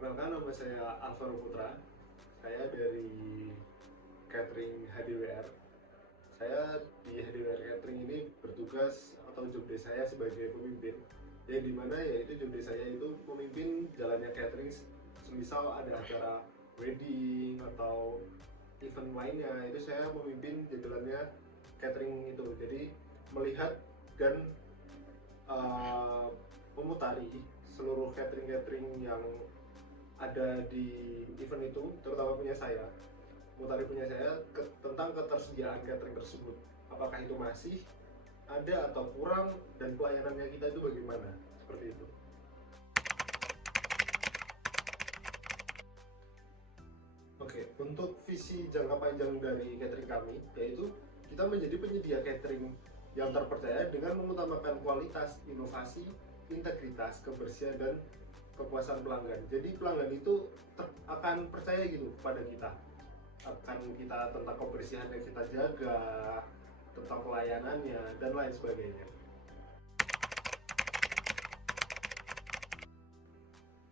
Perkenalkan, nama saya Alvaro Putra. Saya dari catering HDWR. Saya di HDWR Catering ini bertugas atau job desk saya sebagai pemimpin. Yang dimana yaitu job desk saya itu memimpin jalannya catering. Semisal ada acara wedding atau event lainnya, itu saya memimpin jalannya catering itu. Jadi melihat dan memutari seluruh catering-catering yang ada di event itu, terutama punya saya, mutari punya saya tentang ketersediaan catering tersebut, apakah itu masih ada atau kurang, dan pelayanannya kita itu bagaimana, seperti itu. Oke, untuk visi jangka panjang dari catering kami, yaitu kita menjadi penyedia catering yang terpercaya dengan mengutamakan kualitas, inovasi, integritas, kebersihan, dan kepuasan pelanggan. Jadi pelanggan itu akan percaya gitu kepada kita, akan kita tentang kebersihan yang kita jaga, tentang pelayanannya, dan lain sebagainya.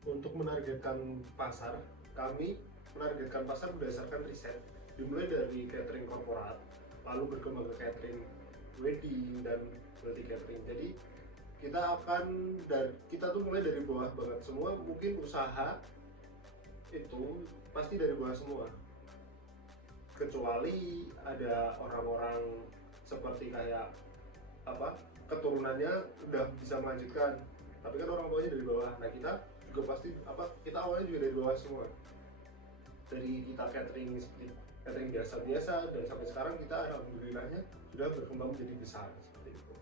Untuk menargetkan pasar, kami menargetkan pasar berdasarkan riset, dimulai dari catering korporat, lalu berkembang ke catering wedding dan multi catering. Jadi kita tuh mulai dari bawah banget semua. Mungkin usaha itu pasti dari bawah semua, kecuali ada orang-orang seperti kayak keturunannya udah bisa melanjutkan, tapi kan orang tuanya dari bawah. Nah, kita juga pasti kita awalnya juga dari bawah semua, dari kita catering seperti catering biasa-biasa, dan sampai sekarang kita alhamdulillahnya sudah berkembang menjadi besar seperti itu.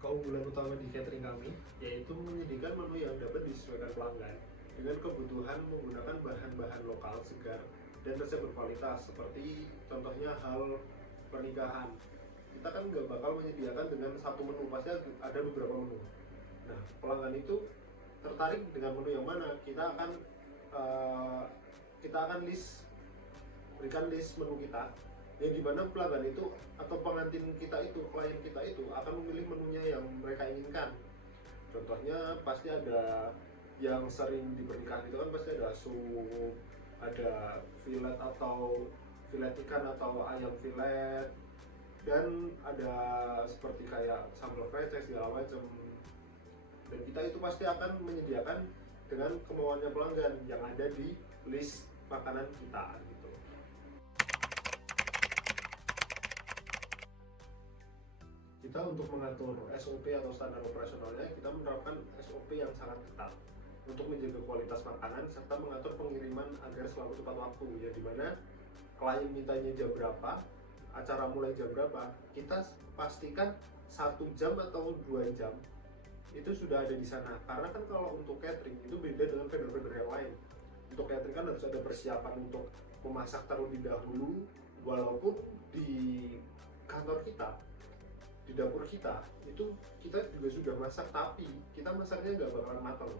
Keunggulan utama di catering kami yaitu menyediakan menu yang dapat disesuaikan pelanggan dengan kebutuhan, menggunakan bahan-bahan lokal segar dan resep berkualitas. Seperti contohnya hal pernikahan, kita kan nggak bakal menyediakan dengan satu menu, pasti ada beberapa menu. Nah, pelanggan itu tertarik dengan menu yang mana, kita akan berikan list menu kita, yang dimana pelanggan itu atau pengantin kita itu, klien kita itu akan memilih menunya yang mereka inginkan. Contohnya pasti ada yang sering di pernikahan itu kan, pasti ada sup, ada filet ikan atau ayam filet, dan ada seperti kayak sambal krecek segala macam. Dan kita itu pasti akan menyediakan dengan kemauannya pelanggan yang ada di list makanan kita gitu. Kita untuk mengatur SOP atau standar operasionalnya, kita menerapkan SOP yang sangat ketat untuk menjaga kualitas makanan serta mengatur pengiriman agar selalu tepat waktu, ya dimana klien mintanya jam berapa, acara mulai jam berapa, kita pastikan 1 jam atau 2 jam itu sudah ada di sana. Karena kan kalau untuk catering itu beda dengan vendor-vendor yang lain. Untuk catering kan harus ada persiapan untuk memasak terlebih dahulu, walaupun di kantor kita, di dapur kita itu kita juga sudah masak, tapi kita masaknya nggak bakalan matang,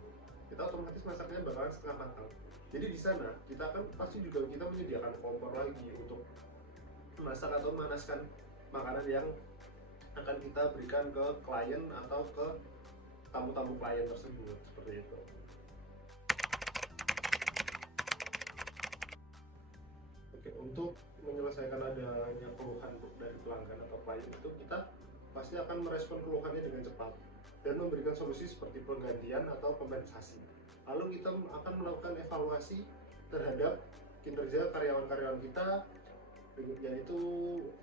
kita otomatis masaknya bakalan setengah matang. Jadi di sana kita kan pasti juga kita menyediakan kompor lagi untuk masak atau memanaskan makanan yang akan kita berikan ke klien atau ke tamu-tamu klien tersebut, seperti itu. Oke, untuk menyelesaikan adanya keluhan dari pelanggan atau klien itu, kita pasti akan merespon keluhannya dengan cepat dan memberikan solusi seperti penggantian atau kompensasi. Lalu kita akan melakukan evaluasi terhadap kinerja karyawan-karyawan kita, yaitu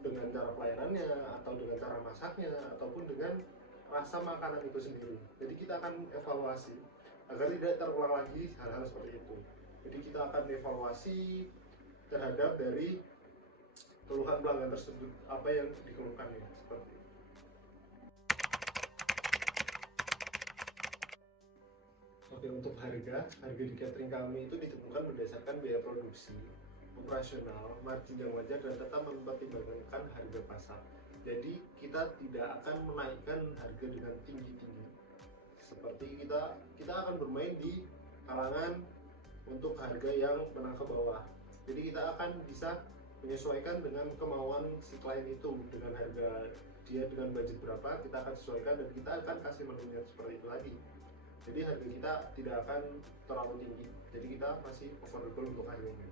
dengan cara pelayanannya, atau dengan cara masaknya, ataupun dengan rasa makanan itu sendiri. Jadi kita akan evaluasi agar tidak terulang lagi hal-hal seperti itu. Jadi kita akan evaluasi terhadap dari keluhan pelanggan tersebut, apa yang dikeluhkannya, seperti itu. Oke, untuk harga di catering kami itu ditentukan berdasarkan biaya produksi, operasional, margin yang wajar, dan tetap mempertimbangkan harga pasar. Jadi kita tidak akan menaikkan harga dengan tinggi-tinggi. Seperti kita akan bermain di kalangan untuk harga yang menengah ke bawah. Jadi kita akan bisa menyesuaikan dengan kemauan si klien itu, dengan harga dia, dengan budget berapa kita akan sesuaikan, dan kita akan kasih menunya seperti itu lagi. Jadi harga kita tidak akan terlalu tinggi, jadi kita masih affordable untuk harganya.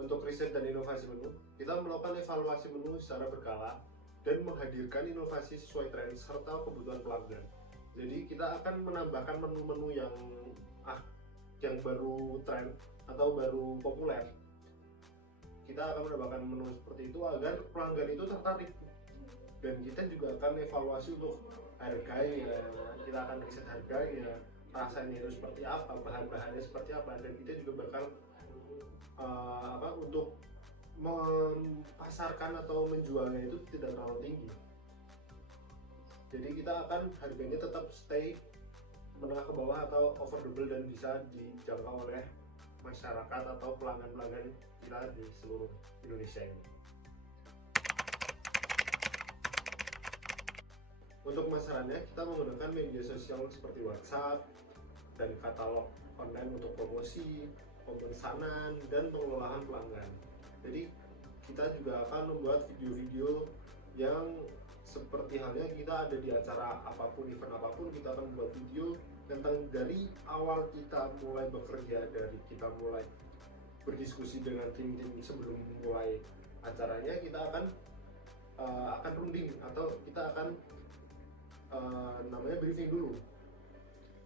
Untuk riset dan inovasi menu, kita melakukan evaluasi menu secara berkala dan menghadirkan inovasi sesuai tren serta kebutuhan pelanggan. Jadi kita akan menambahkan menu-menu yang baru tren atau baru populer. Kita akan menambahkan menu seperti itu agar pelanggan itu tertarik, dan kita juga akan evaluasi untuk harganya. Kita akan riset harganya, rasanya itu seperti apa, bahan-bahannya seperti apa, dan kita juga bakal untuk mempasarkan atau menjualnya itu tidak terlalu tinggi. Jadi kita akan harganya tetap stay menengah ke bawah atau affordable dan bisa dijangkau oleh masyarakat atau pelanggan-pelanggan kita di seluruh Indonesia ini. Untuk pemasarannya, kita menggunakan media sosial seperti WhatsApp dan katalog online untuk promosi, pemesanan, dan pengelolaan pelanggan. Jadi kita juga akan membuat video-video yang seperti halnya kita ada di acara apapun, event apapun, kita akan membuat video tentang dari awal kita mulai bekerja, dari kita mulai berdiskusi dengan tim-tim sebelum mulai acaranya. Kita akan runding atau kita akan namanya briefing dulu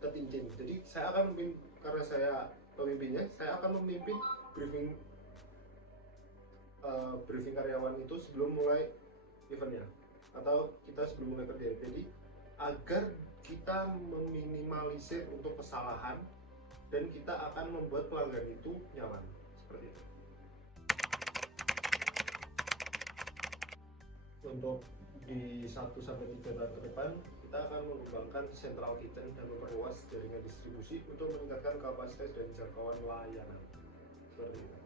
ke tim-tim. Jadi saya akan memimpin, karena saya pemimpinnya, saya akan memimpin briefing karyawan itu sebelum mulai eventnya atau kita sebelum mulai kerja. Jadi agar kita meminimalisir untuk kesalahan dan kita akan membuat pelanggan itu nyaman, seperti itu. Untuk di 1-3 tahun ke depan, kita akan mengembangkan central kitchen dan memperluas jaringan distribusi untuk meningkatkan kapasitas dan jangkauan layanan, seperti itu.